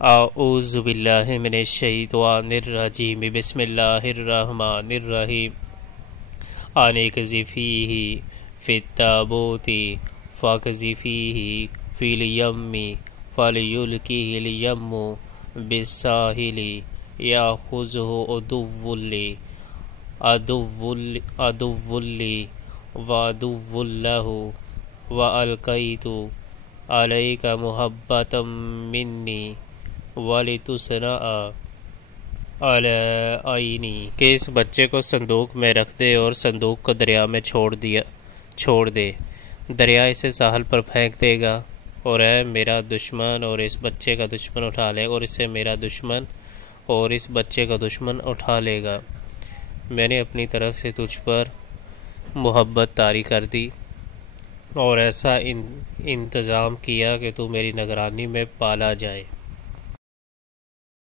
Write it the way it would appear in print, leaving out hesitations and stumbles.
اعوذ باللہ من الشیطان الرجیم بسم اللہ الرحمن الرحیم آنقذ فیہ فی التابوت فاقذف فیہ فی الیم فلیلقہ الیم بالساحل یاخذہ عدو لی وعدو لہ والقیت علیک محبۃ منی وَلِتُصْنَعَ عَلَىٰ عَيْنِي کہ اس بچے کو صندوق میں رکھ دے اور صندوق کو دریا میں چھوڑ دے، دریا اسے ساحل پر پھینک دے گا، اور اے میرا دشمن اور اس بچے کا دشمن اٹھا لے، اور اسے میرا دشمن اور اس بچے کا دشمن اٹھا لے گا۔ میں نے اپنی طرف سے تجھ پر محبت طاری کر دی اور ایسا انتظام کیا کہ تو میری نگرانی میں پالا جائے۔